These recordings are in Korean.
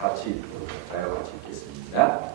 같이 읽겠습니다.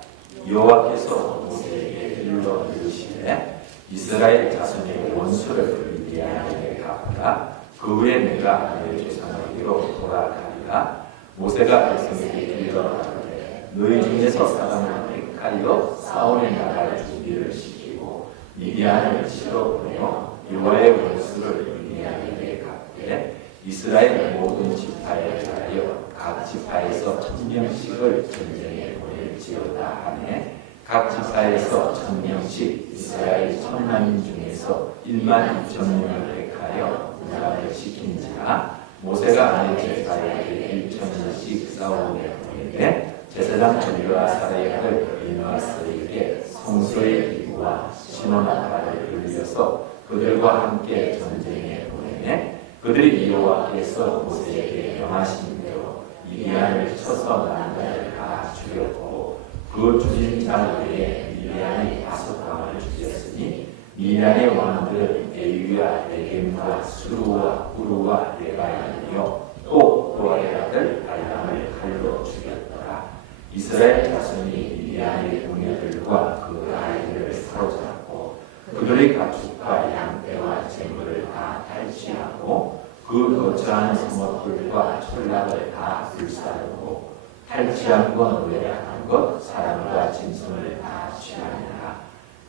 여호와께서 모세에게 일러 이르시되 이스라엘 자손의 원수를 미디안에게 갚으라. 그 후에 내가 너희 조상에게로 돌아가리라. 모세가 백성에게 일러 가로되 너희 중에서 사람을 택하여 싸움에 나갈 준비를 시키고 미디안을 치러 보내어 여호와의 원수를 미디안에게 갚되 이스라엘 모든 지파에 대하여 각 지파에서 1000명씩을 전쟁에 보낼지어다 하매 각 지파에서 1000명씩 이스라엘 1000만인 중에서 1만 2천명을 택하여 문답을 시킨지라. 모세가 내 지파에게 1,000명씩 싸움에 보내되 제사장 전류와 사라의 아들 비느하스에게 성소의 기구와 신원아파를 돌려서 그들과 함께 전쟁에 보내매 그들이 여호와께서 모세에게 명하신 대로 미디안을 쳐서 남자를 다 죽였고 그 죽인 자 외에 미디안의 5방을 죽였으니 미디안의 왕들은 에위와 레겜과 수루와 우루와 레바임이요 또 고아의 아들 발람을 칼로 죽였더라. 이스라엘 자손이 미디안의 동료들과 그 아이들을 사로잡고 그들의 가축과 양떼와 재물을 다 탈취하고 그 거처하는 성읍들과촌락을 다 불사르고 탈취한 것 노래한 것 사람과 짐승을 다 취하니라.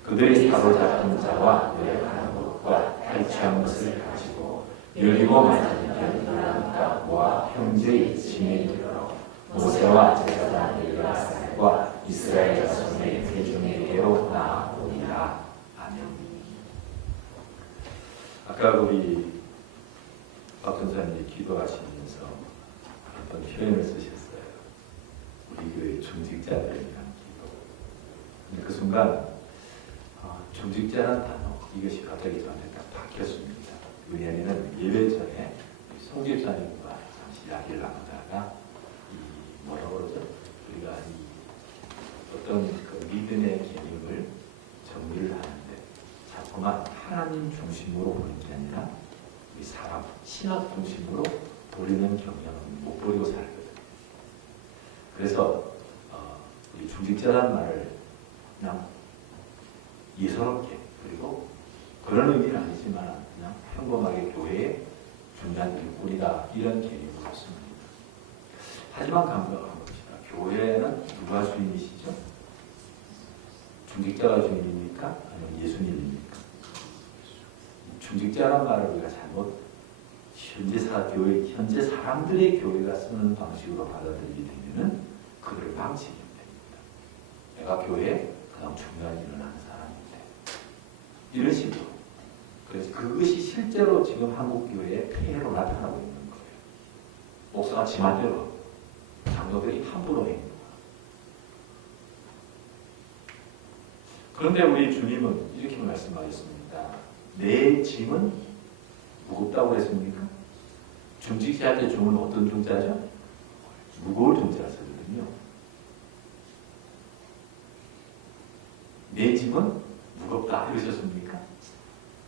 그들이 사로잡힌 자와 노래하는 것과 탈취한 것을 가지고 열리고 맞은 견디남과 모압 평지의 진에 이르러 모세와 제사장 엘리야사와 이스라엘 자손의 회중에게로 나아오니라. 아멘. 아까 우리 박 전사님이 기도하시면서 어떤 표현을 쓰셨어요. 우리 교회 중직자들을 위한 기도. 근데 그 순간 중직자라는 단어 이것이 갑자기 저한테 딱 박혔습니다. 왜냐하면 예배 전에 송 집사님과 잠시 이야기를 나누다가 뭐라고 그러죠? 우리가 어떤 그 믿음의 개념을 정리를 하는데 자꾸만 하나님 중심으로 보는 게 아니라 우리 사람, 신학 중심으로 보려는 경향은 못 버리고 살거든요. 그래서 우리 중직자라는 말을 그냥 예사롭게 그리고 그런 의미는 아니지만 그냥 평범하게 교회의 중간 일꾼이다 이런 개념으로 씁니다. 하지만 감각을 한번 봅시다. 교회는 누가 주인이시죠? 중직자가 주인입니까? 아니면 예수님입니까? 중직자란 말을 우리가 잘못 현재 사람들의 교회가 쓰는 방식으로 받아들이게 되면은 그를 방치하게 됩니다. 내가 교회에 가장 중요한 일을 하는 사람인데 이런 식으로. 그래서 그것이 실제로 지금 한국 교회의 폐해로 나타나고 있는 거예요. 목사가 지맘대로 하고 장로들이 함부로 행동하고. 그런데 우리 주님은 이렇게 말씀하셨습니다. 내 짐은 무겁다고 했습니까? 중직자한테 주면 어떤 중자죠? 무거울 중자를 쓰거든요. 내 짐은 무겁다 이러셨습니까?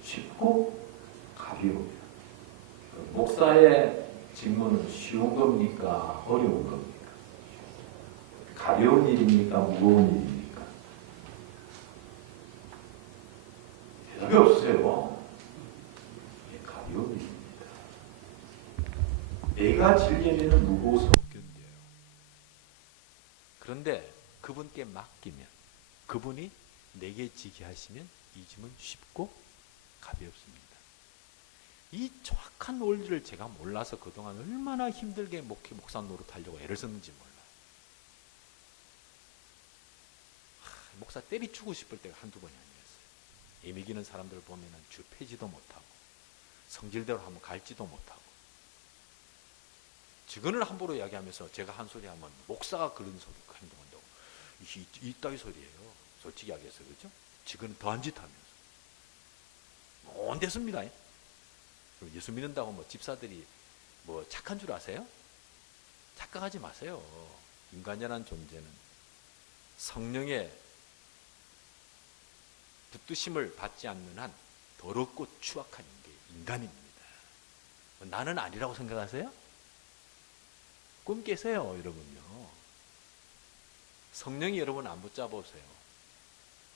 쉽고 가벼웁니다. 목사의 직무는 쉬운 겁니까? 어려운 겁니까? 가벼운 일입니까? 무거운 일입니까? 대답이 없으세요. 가벼운 일입니다. 내가 지려면 무거워서 못 견뎌요. 그런데 그분께 맡기면 그분이 내게 지게 하시면 이 짐은 쉽고 가볍습니다. 이 정확한 원리를 제가 몰라서 그동안 얼마나 힘들게 목사 노릇하려고 애를 썼는지 몰라요. 목사 때리치고 싶을 때가 한두 번이 아니었어요. 예미기는 사람들 보면 주 패지도 못하고 성질대로 하면 갈지도 못하고 직언을 함부로 이야기하면서 제가 한 소리 하면 목사가 그런 소리 행동한다고 이따위 소리예요. 솔직히 이야기해서 그렇죠? 직언은 더한 짓 하면서 못 됐습니다. 예수 믿는다고 뭐 집사들이 뭐 착한 줄 아세요? 착각하지 마세요. 인간이라는 존재는 성령의 붙드심을 받지 않는 한 더럽고 추악한 인간입니다. 나는 아니라고 생각하세요? 꿈 깨세요, 여러분요. 성령이 여러분 안 붙잡으세요.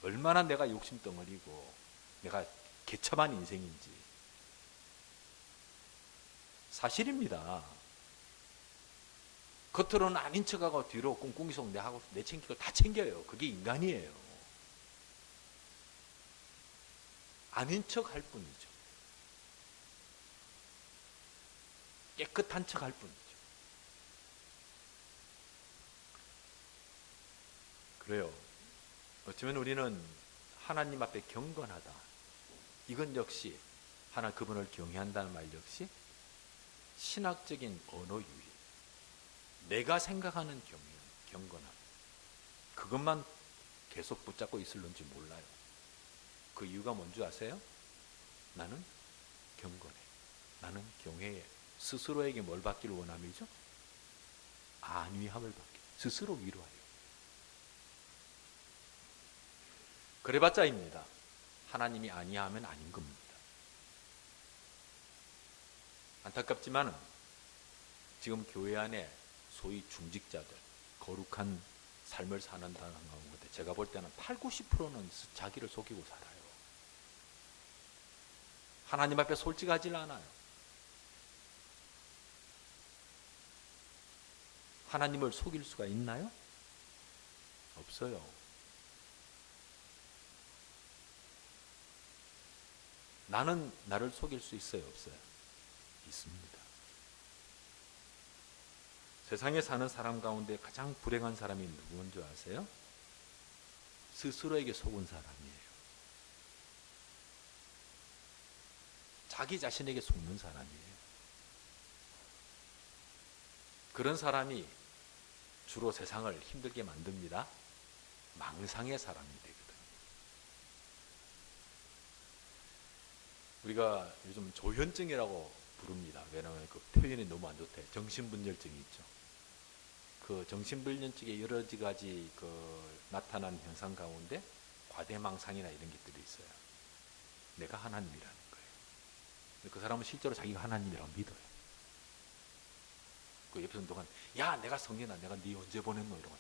얼마나 내가 욕심덩어리고 내가 개참한 인생인지. 사실입니다. 겉으로는 아닌 척하고 뒤로 꿍꿍이 속 내하고 내 챙기고 다 챙겨요. 그게 인간이에요. 아닌 척 할 뿐이죠. 깨끗한 척 할 뿐이죠. 그래요. 어쩌면 우리는 하나님 앞에 경건하다. 이건 역시 하나 그분을 경외한다는 말 역시 신학적인 언어 유희. 내가 생각하는 경건함. 그것만 계속 붙잡고 있을는지 몰라요. 그 이유가 뭔지 아세요? 나는 경건해. 나는 경외해. 스스로에게 뭘 받기를 원함이죠? 안위함을 받기. 스스로 위로하려. 그래봤자입니다. 하나님이 아니하면 아닌 겁니다. 안타깝지만 지금 교회 안에 소위 중직자들, 거룩한 삶을 사는 가운데 제가 볼 때는 80~90%는 자기를 속이고 살아요. 하나님 앞에 솔직하지 않아요. 하나님을 속일 수가 있나요? 없어요. 나는 나를 속일 수 있어요? 없어요? 있습니다. 세상에 사는 사람 가운데 가장 불행한 사람이 누구인 줄 아세요? 스스로에게 속은 사람이에요. 자기 자신에게 속는 사람이에요. 그런 사람이 주로 세상을 힘들게 만듭니다. 망상의 사람이 되거든요. 우리가 요즘 조현증이라고 부릅니다. 왜냐하면 그 표현이 너무 안 좋대. 정신분열증이 있죠. 그 정신분열증의 여러 가지 그 나타난 현상 가운데 과대망상이나 이런 것들이 있어요. 내가 하나님이라는 거예요. 그 사람은 실제로 자기가 하나님이라고 믿어요. 그 옆에서 누가 야 내가 성경아 내가 네 언제 보냈노 이러고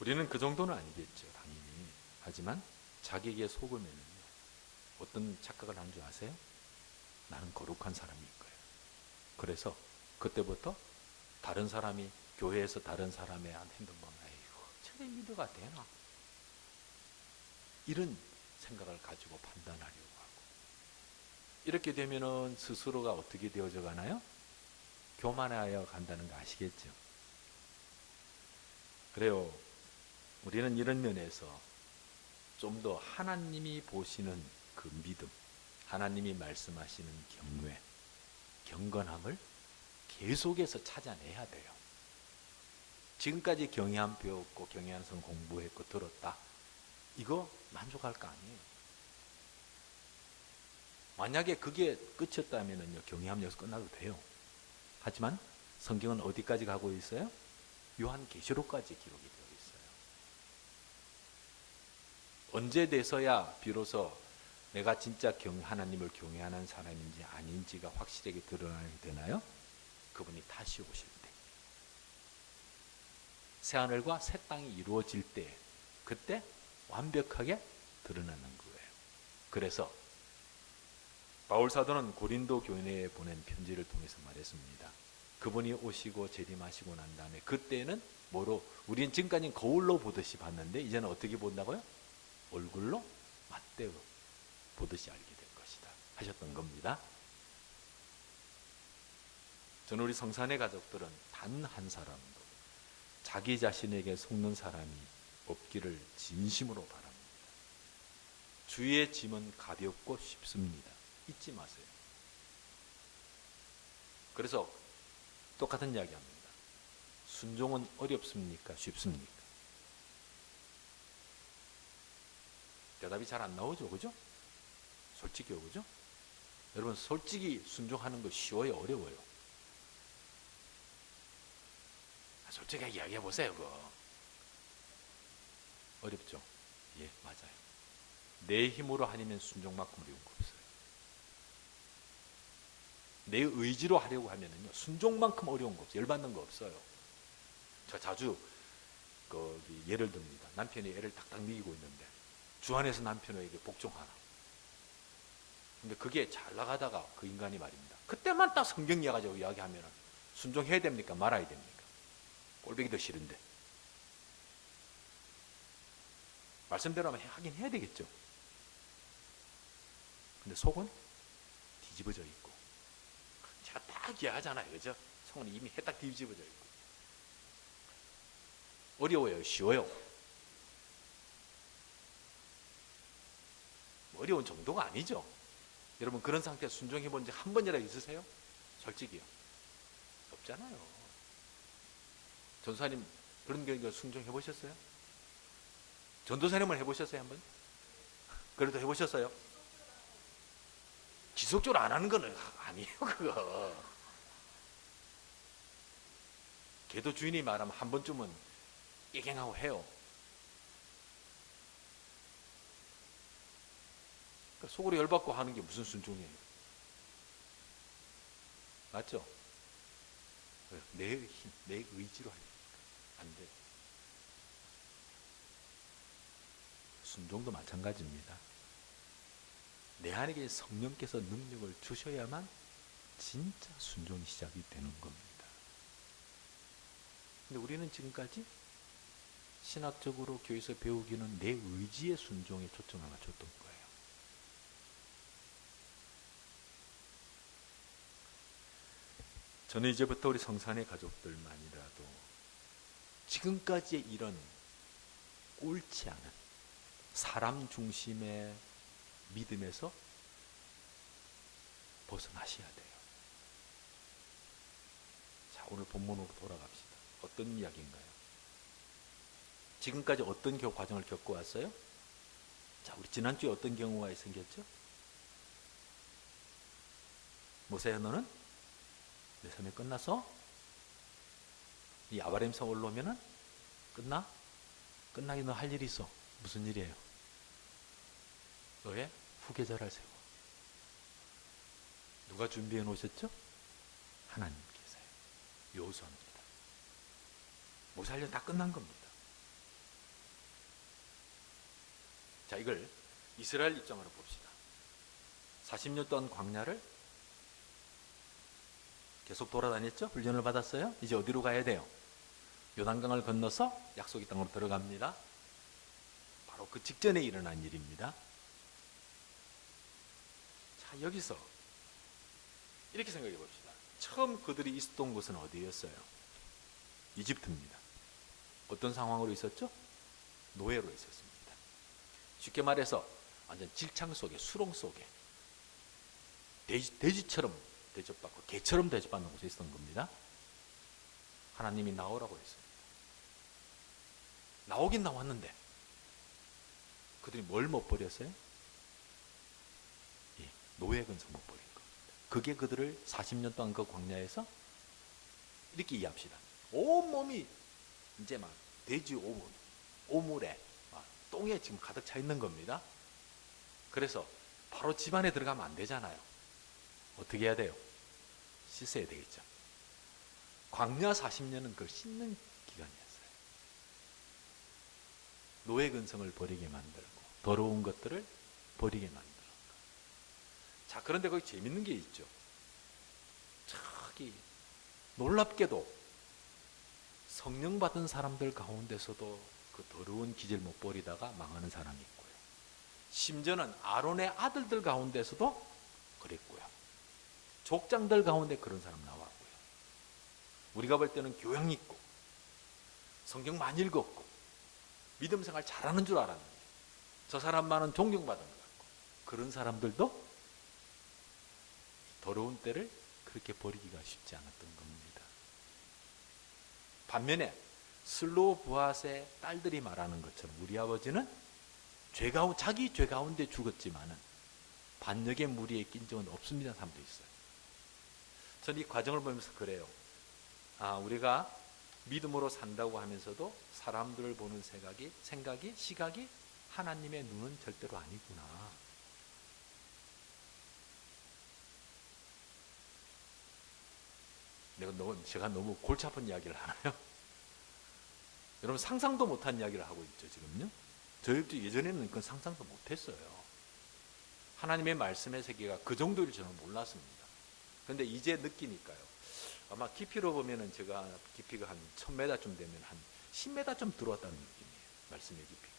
우리는 그 정도는 아니겠죠 당연히. 하지만 자기에게 속으면요 어떤 착각을 하는 줄 아세요? 나는 거룩한 사람일 거예요. 그래서 그때부터 다른 사람이 교회에서 다른 사람의 행동 보면 아이고 저게 믿어가 되나 이런 생각을 가지고 판단하려고 하고 이렇게 되면은 스스로가 어떻게 되어져 가나요? 교만하여 간다는 거 아시겠죠? 그래요. 우리는 이런 면에서 좀 더 하나님이 보시는 그 믿음, 하나님이 말씀하시는 경외, 경건함을 계속해서 찾아내야 돼요. 지금까지 경외함 배웠고 경외하는 성 공부했고 들었다. 이거 만족할 거 아니에요. 만약에 그게 끝이었다면요 경외함 여기서 끝나도 돼요. 하지만 성경은 어디까지 가고 있어요? 요한계시록까지 기록이 되어 있어요. 언제 돼서야 비로소 내가 진짜 하나님을 경외하는 사람인지 아닌지가 확실하게 드러나게 되나요? 그분이 다시 오실 때. 새하늘과 새 땅이 이루어질 때 그때 완벽하게 드러나는 거예요. 그래서 바울 사도는 고린도 교회에 보낸 편지를 통해서 말했습니다. 그분이 오시고 재림하시고 난 다음에 그때는 뭐로 우리는 지금까지는 거울로 보듯이 봤는데 이제는 어떻게 본다고요? 얼굴로 맞대어 보듯이 알게 될 것이다 하셨던 겁니다. 저는 우리 성산의 가족들은 단 한 사람도 자기 자신에게 속는 사람이 없기를 진심으로 바랍니다. 주의 짐은 가볍고 쉽습니다. 잊지 마세요. 그래서 똑같은 이야기 합니다. 순종은 어렵습니까? 쉽습니까? 대답이 잘 안 나오죠, 그죠? 솔직히요, 그죠? 여러분, 솔직히 순종하는 거 쉬워요, 어려워요? 솔직하게 이야기해 보세요, 그거. 어렵죠? 예, 맞아요. 내 힘으로 하려면 순종만큼 어려운 거 없어요. 내 의지로 하려고 하면은요, 순종만큼 어려운 거 없어요. 열받는 거 없어요. 제가 자주 예를 듭니다. 남편이 애를 탁탁 먹이고 있는데 주 안에서 남편에게 복종하라. 근데 그게 잘 나가다가 그 인간이 말입니다. 그때만 딱 성경 이야기하자고 이야기하면 순종해야 됩니까? 말아야 됩니까? 꼴보기 더 싫은데. 말씀대로 하면 하긴 해야 되겠죠. 근데 속은 뒤집어져 있고, 제가 딱 이야기하잖아요. 그죠? 속은 이미 해딱 뒤집어져 있고. 어려워요? 쉬워요? 어려운 정도가 아니죠. 여러분 그런 상태에서 순종해 본 적 한 번이라도 있으세요? 솔직히요. 없잖아요. 전도사님 그런 경우 순종해 보셨어요? 전도사님을 해보셨어요 한번? 그래도 해보셨어요? 지속적으로 안 하는 건 아니에요 그거. 걔도 주인이 말하면 한 번쯤은 깨갱하고 해요. 그러니까 속으로 열받고 하는 게 무슨 순종이에요? 맞죠? 내 힘, 내 의지로 하니까 안 돼. 순종도 마찬가지입니다. 내 안에 성령께서 능력을 주셔야만 진짜 순종이 시작이 되는 겁니다. 근데 우리는 지금까지 신학적으로 교회에서 배우기는 내 의지의 순종에 초점을 맞췄던 거예요. 저는 이제부터 우리 성산의 가족들만이라도 지금까지의 이런 옳지 않은 사람 중심의 믿음에서 벗어나셔야 돼요. 자, 오늘 본문으로 돌아갑시다. 어떤 이야기인가요? 지금까지 어떤 과정을 겪고 왔어요? 자, 우리 지난주에 어떤 경우가 생겼죠? 모세야, 너는 내 삶이 끝나서 이 아바렘 성 올라오면은 끝나기 너 할 일이 있어. 무슨 일이에요? 너의 후계자를 세워. 누가 준비해 놓으셨죠? 하나님께서요. 여호수아입니다. 모세 할 일 다 끝난 겁니다. 자, 이걸 이스라엘 입장으로 봅시다. 40년 동안 광야를 계속 돌아다녔죠? 훈련을 받았어요? 이제 어디로 가야 돼요? 요단강을 건너서 약속의 땅으로 들어갑니다. 바로 그 직전에 일어난 일입니다. 자, 여기서 이렇게 생각해 봅시다. 처음 그들이 있었던 곳은 어디였어요? 이집트입니다. 어떤 상황으로 있었죠? 노예로 있었습니다. 쉽게 말해서 완전 질창 속에, 수렁 속에 돼지처럼 대접받고 개처럼 대접받는 곳에 있었던 겁니다. 하나님이 나오라고 했습니다. 나오긴 나왔는데 그들이 뭘 못 버렸어요? 노예 근성 못 버린 겁니다. 그게 그들을 40년 동안 그 광야에서 이렇게 이해합시다. 온몸이 이제 막 돼지 오물에 똥에 지금 가득 차 있는 겁니다. 그래서 바로 집 안에 들어가면 안 되잖아요. 어떻게 해야 돼요? 씻어야 되겠죠. 광야 40년은 그걸 씻는 기간이었어요. 노예 근성을 버리게 만들고 더러운 것들을 버리게 만들고. 자, 그런데 거기 재밌는 게 있죠. 저기 놀랍게도 성령 받은 사람들 가운데서도 그 더러운 기질 못 버리다가 망하는 사람이 있고요. 심지어는 아론의 아들들 가운데서도 그랬고요. 족장들 가운데 그런 사람 나왔고요. 우리가 볼 때는 교양 있고 성경 많이 읽었고 믿음 생활 잘하는 줄 알았는데 저 사람만은 존경받은 것 같고 그런 사람들도 더러운 때를 그렇게 버리기가 쉽지 않았던 겁니다. 반면에 슬로보앗의 딸들이 말하는 것처럼 우리 아버지는 자기 죄 가운데 죽었지만은 반역의 무리에 낀 적은 없습니다. 사람도 있어요. 저는 이 과정을 보면서 그래요. 우리가 믿음으로 산다고 하면서도 사람들을 보는 시각이 하나님의 눈은 절대로 아니구나. 제가 너무 골치 아픈 이야기를 하나요? 여러분 상상도 못한 이야기를 하고 있죠 지금요. 저희도 예전에는 그건 상상도 못했어요. 하나님의 말씀의 세계가 그 정도일 줄은 몰랐습니다. 그런데 이제 느끼니까요. 아마 깊이로 보면은 제가 깊이가 한 1000m쯤 되면 한 10m쯤 들어왔다는 느낌이에요. 말씀의 깊이가.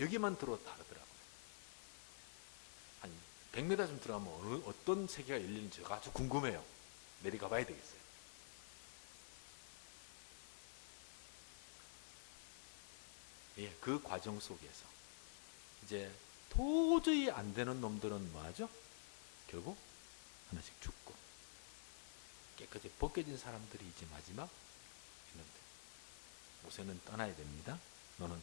여기만 들어도 다르더라고요. 한 100m쯤 들어가면 어떤 세계가 열리는지 제가 아주 궁금해요. 내려가 봐야 되겠어요. 예, 그 과정 속에서 이제 도저히 안 되는 놈들은 뭐하죠? 결국 하나씩 죽고 깨끗이 벗겨진 사람들이 이제 마지막 있는데 모세는 떠나야 됩니다. 너는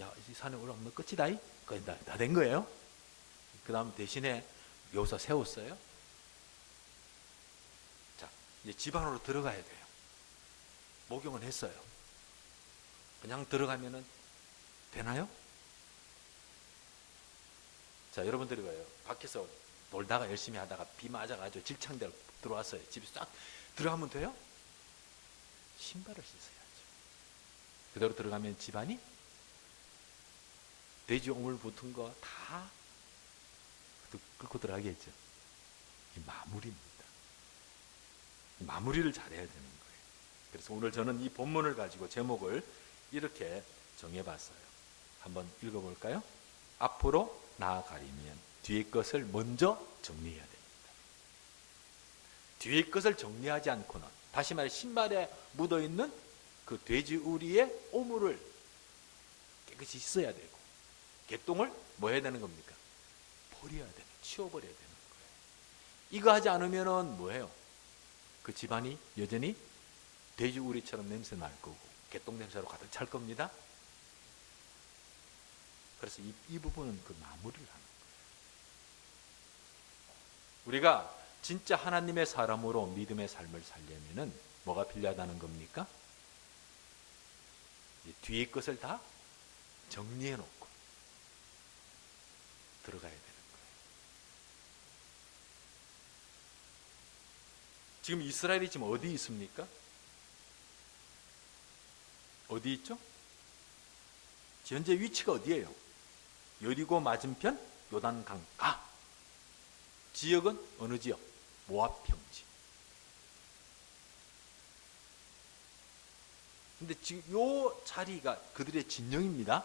야, 이 산에 올라가면 너 끝이다. 거의 다 된 거예요. 그 다음 대신에 여기서 세웠어요. 자, 이제 집 안으로 들어가야 돼요. 목욕은 했어요. 그냥 들어가면은 되나요? 자, 여러분들이 봐요. 밖에서 놀다가 열심히 하다가 비 맞아가지고 질창대로 들어왔어요. 집에 싹 들어가면 돼요? 신발을 씻어야죠. 그대로 들어가면 집안이 돼지 오물 붙은 거 다 끌고 들어가겠죠. 이 마무리입니다. 마무리를 잘해야 되는 거예요. 그래서 오늘 저는 이 본문을 가지고 제목을 이렇게 정해봤어요. 한번 읽어볼까요? 앞으로 나아가려면 뒤의 것을 먼저 정리해야 됩니다. 뒤의 것을 정리하지 않고는, 다시 말해 신발에 묻어있는 그 돼지 우리의 오물을 깨끗이 씻어야 되고, 개똥을 뭐 해야 되는 겁니까? 버려야 되는, 치워버려야 되는 거예요. 이거 하지 않으면은 뭐예요? 그 집안이 여전히 돼지 우리처럼 냄새 날 거고 개똥 냄새로 가득 찰 겁니다. 그래서 이 부분은 그 마무리를 하는 거예요. 우리가 진짜 하나님의 사람으로 믿음의 삶을 살려면은 뭐가 필요하다는 겁니까? 뒤의 것을 다 정리해 놓고 들어가야 되는 거예요. 지금 이스라엘이 지금 어디 있습니까? 어디 있죠? 현재 위치가 어디예요? 여리고 맞은편 요단강 가. 지역은 어느 지역? 모압 평지. 근데 지금 요 자리가 그들의 진영입니다.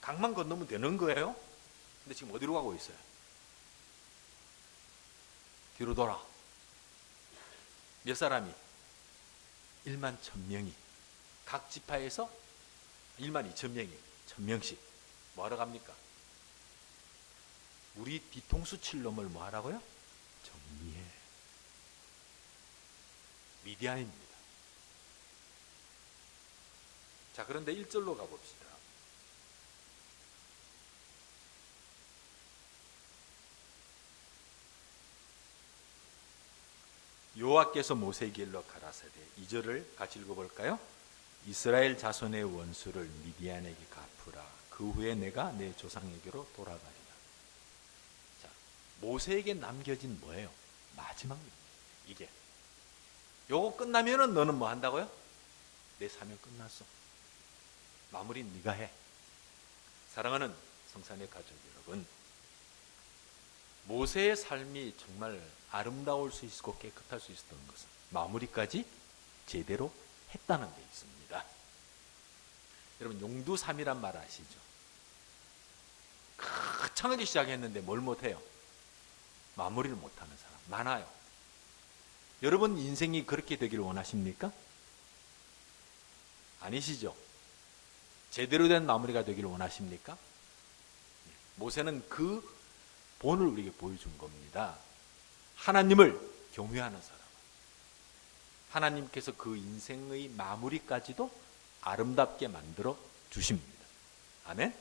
강만 건너면 되는 거예요. 근데 지금 어디로 가고 있어요? 뒤로 돌아. 몇 사람이? 1만 1000명이. 각 지파에서 1만 2000명이 1000명씩 뭐하러 갑니까? 우리 뒤통수 칠 놈을 뭐하라고요? 정리해. 미디안입니다. 자, 그런데 1절로 가봅시다. 여호와께서 모세에게 일러 가라사대. 2절을 같이 읽어볼까요? 이스라엘 자손의 원수를 미디안에게 갚으라. 그 후에 내가 내 조상에게로 돌아가리라. 자, 모세에게 남겨진 뭐예요? 마지막입니다. 이게 요거 끝나면은 너는 뭐 한다고요? 내 사명 끝났어. 마무리 네가 해. 사랑하는 성산의 가족 여러분, 모세의 삶이 정말 아름다울 수 있고 깨끗할 수 있었던 것은 마무리까지 제대로 했다는 데 있습니다. 여러분, 용두삼이란 말 아시죠? 거창하게 시작했는데 뭘 못해요? 마무리를 못하는 사람 많아요. 여러분 인생이 그렇게 되기를 원하십니까? 아니시죠? 제대로 된 마무리가 되기를 원하십니까? 모세는 그 본을 우리에게 보여준 겁니다. 하나님을 경외하는 사람, 하나님께서 그 인생의 마무리까지도 아름답게 만들어 주십니다. 아멘?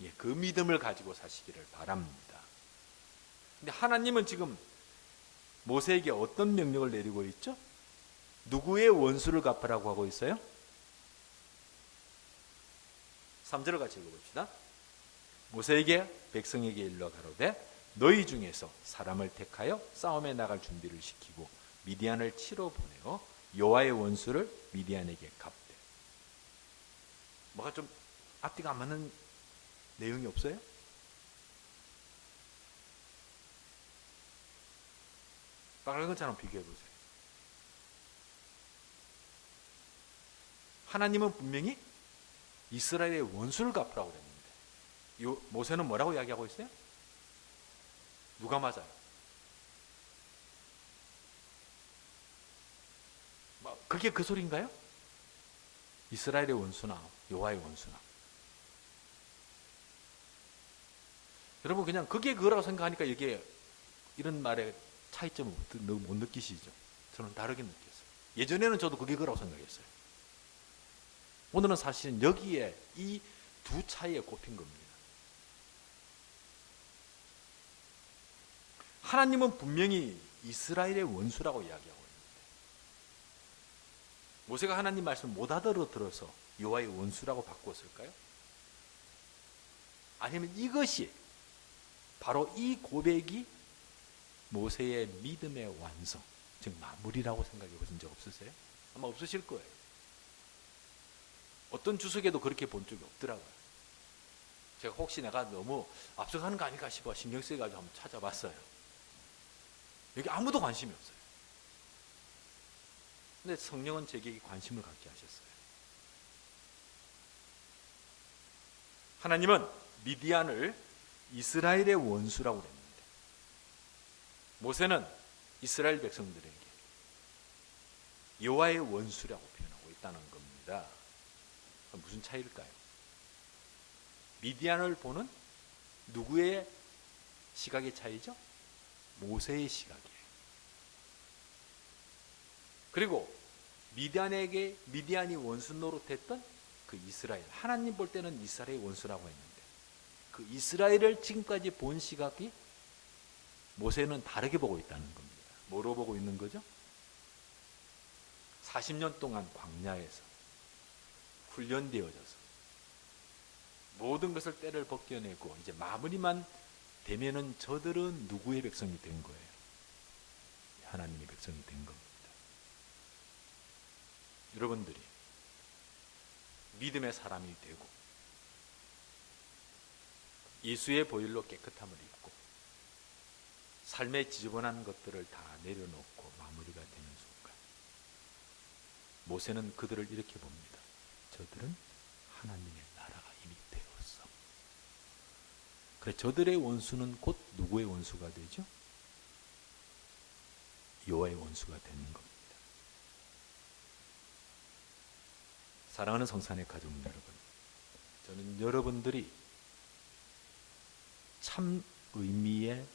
예, 그 믿음을 가지고 사시기를 바랍니다. 근데 하나님은 지금 모세에게 어떤 명령을 내리고 있죠? 누구의 원수를 갚으라고 하고 있어요? 3절을 같이 읽어봅시다. 모세에게 백성에게 일러 가로되 너희 중에서 사람을 택하여 싸움에 나갈 준비를 시키고 미디안을 치러 보내어 여호와의 원수를 미디안에게 갚되. 뭐가 좀 앞뒤가 안 맞는 내용이 없어요? 빨간 것처럼 비교해 보세요. 하나님은 분명히 이스라엘의 원수를 갚으라고 그랬는데 모세는 뭐라고 이야기하고 있어요? 누가 맞아요? 그게 그 소리인가요? 이스라엘의 원수나 여호와의 원수나. 여러분 그냥 그게 그거라고 생각하니까 이게 이런 말에 차이점을 못 느끼시죠? 저는 다르게 느꼈어요. 예전에는 저도 그게 그거라고 생각했어요. 오늘은 사실은 여기에 이 두 차이에 꼽힌 겁니다. 하나님은 분명히 이스라엘의 원수라고 이야기하고 있는데 모세가 하나님 말씀을 못 알아들어서 여호와의 원수라고 바꾸었을까요? 아니면 이것이 바로 이 고백이 모세의 믿음의 완성, 즉 마무리라고 생각해 보신 적 없으세요? 아마 없으실 거예요. 어떤 주석에도 그렇게 본 적이 없더라고요. 제가 혹시 내가 너무 앞서가는 거 아닐까 싶어 신경 쓰여가지고 한번 찾아봤어요. 여기 아무도 관심이 없어요. 근데 성령은 제게 관심을 갖게 하셨어요. 하나님은 미디안을 이스라엘의 원수라고 그랬는데 모세는 이스라엘 백성들에게 여호와의 원수라고 표현하고 있다는 겁니다. 무슨 차이일까요? 미디안을 보는 누구의 시각의 차이죠? 모세의 시각이에요. 그리고 미디안이 원수 노릇했던 그 이스라엘, 하나님 볼 때는 이스라엘의 원수라고 했는데 그 이스라엘을 지금까지 본 시각이 모세는 다르게 보고 있다는 겁니다. 뭐로 보고 있는 거죠? 40년 동안 광야에서 훈련되어져서 모든 것을 때를 벗겨내고 이제 마무리만 되면은 저들은 누구의 백성이 된 거예요? 하나님의 백성이 된 겁니다. 여러분들이 믿음의 사람이 되고 예수의 보혈로 깨끗함을 입고 삶의 지저분한 것들을 다 내려놓고 마무리가 되는 순간 모세는 그들을 이렇게 봅니다. 저들은 하나님의 나라가 이미 되었어. 그래 저들의 원수는 곧 누구의 원수가 되죠? 여호와의 원수가 되는 겁니다. 사랑하는 성산의 가족 여러분, 저는 여러분들이 참 의미의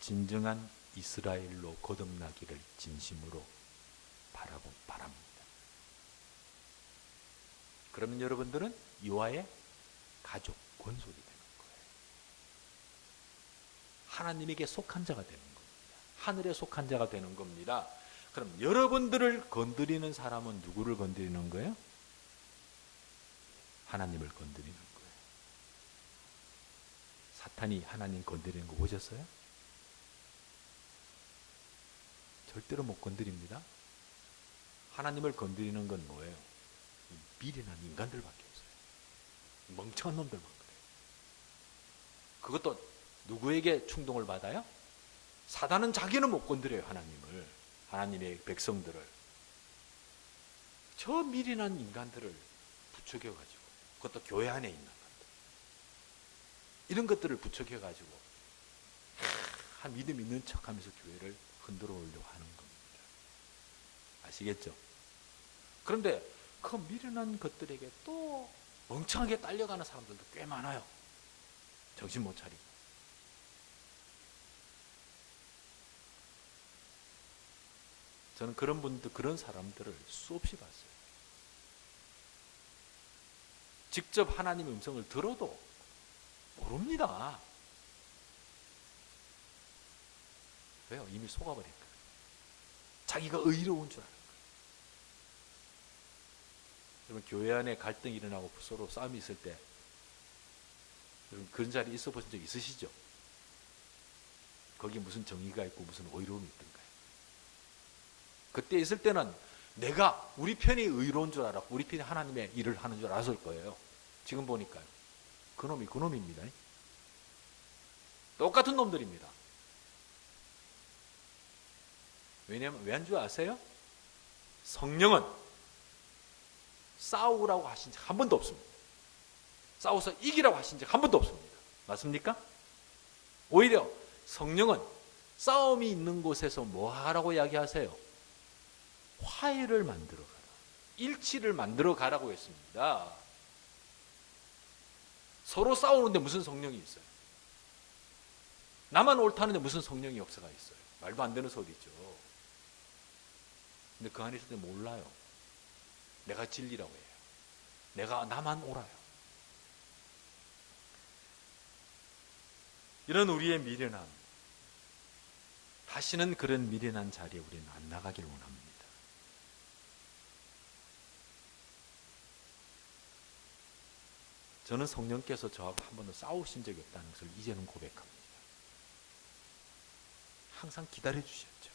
진정한 이스라엘로 거듭나기를 진심으로 바랍니다. 그러면 여러분들은 여호와의 가족, 권속이 되는 거예요. 하나님에게 속한 자가 되는 겁니다. 하늘에 속한 자가 되는 겁니다. 그럼 여러분들을 건드리는 사람은 누구를 건드리는 거예요? 하나님을 건드리는 거예요. 사탄이 하나님 건드리는 거 보셨어요? 절대로 못 건드립니다. 하나님을 건드리는 건 뭐예요? 미련한 인간들밖에 없어요. 멍청한 놈들만 그래요. 그것도 누구에게 충동을 받아요? 사단은 자기는 못 건드려요. 하나님의 백성들을. 저 미련한 인간들을 부추겨가지고, 그것도 교회 안에 있는 것들, 이런 것들을 부추겨가지고 한 믿음 있는 척하면서 교회를 흔들어 오려고 하는 겁니다. 아시겠죠? 그런데 그 미련한 것들에게 또 멍청하게 딸려가는 사람들도 꽤 많아요. 정신 못 차리고. 저는 그런 사람들을 수없이 봤어요. 직접 하나님의 음성을 들어도 모릅니다. 왜요? 이미 속아버릴까? 자기가 의로운 줄 아는 거예요. 여러분, 교회 안에 갈등이 일어나고 서로 싸움이 있을 때 여러분 그런 자리에 있어 보신 적 있으시죠? 거기 무슨 정의가 있고 무슨 의로움이 있던가요? 그때 있을 때는 내가 우리 편이 의로운 줄 알았고 우리 편이 하나님의 일을 하는 줄 알았을 거예요. 지금 보니까요. 그놈이 그놈입니다. 똑같은 놈들입니다. 왜냐하면 왜 한 줄 아세요? 성령은 싸우라고 하신 적 한 번도 없습니다. 싸워서 이기라고 하신 적 한 번도 없습니다. 맞습니까? 오히려 성령은 싸움이 있는 곳에서 뭐 하라고 이야기하세요? 화해를 만들어 가라. 일치를 만들어 가라고 했습니다. 서로 싸우는데 무슨 성령이 있어요? 나만 옳다는데 무슨 성령의 역사가 있어요? 말도 안 되는 소리죠. 근데 그 안에 있을 때 몰라요. 내가 진리라고 해요. 내가 나만 옳아요. 이런 우리의 미련함, 다시는 그런 미련한 자리에 우리는 안 나가길 원합니다. 저는 성령께서 저하고 한 번도 싸우신 적이 없다는 것을 이제는 고백합니다. 항상 기다려 주셨죠.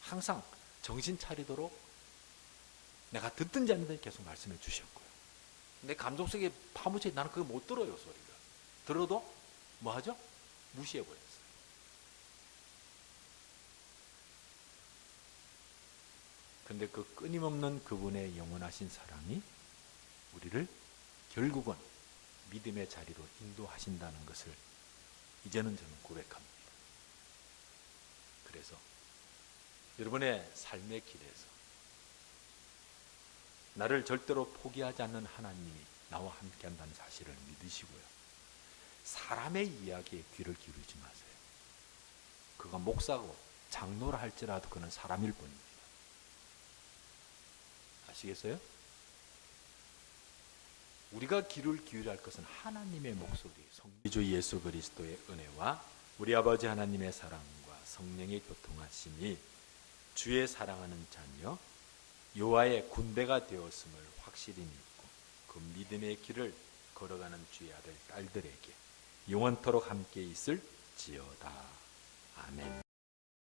항상 정신 차리도록 내가 듣든지 안 듣든지 계속 말씀해 주셨고요. 내 감정 속에 파묻혀 나는 그거 못 들어요, 소리가. 들어도 뭐 하죠? 무시해 버렸어요. 근데 그 끊임없는 그분의 영원하신 사랑이 우리를 결국은 믿음의 자리로 인도하신다는 것을 이제는 저는 고백합니다. 그래서 여러분의 삶의 길에서 나를 절대로 포기하지 않는 하나님이 나와 함께 한다는 사실을 믿으시고요. 사람의 이야기에 귀를 기울이지 마세요. 그가 목사고 장로라 할지라도 그는 사람일 뿐입니다. 아시겠어요? 우리가 귀를 기울여야 할 것은 하나님의 목소리, 주 예수 그리스도의 은혜와 우리 아버지 하나님의 사랑과 성령의 교통하심이 주의 사랑하는 자녀 여호와의 군대가 되었음을 확실히 믿고 그 믿음의 길을 걸어가는 주의 아들 딸들에게 영원토록 함께 있을지어다. 아멘.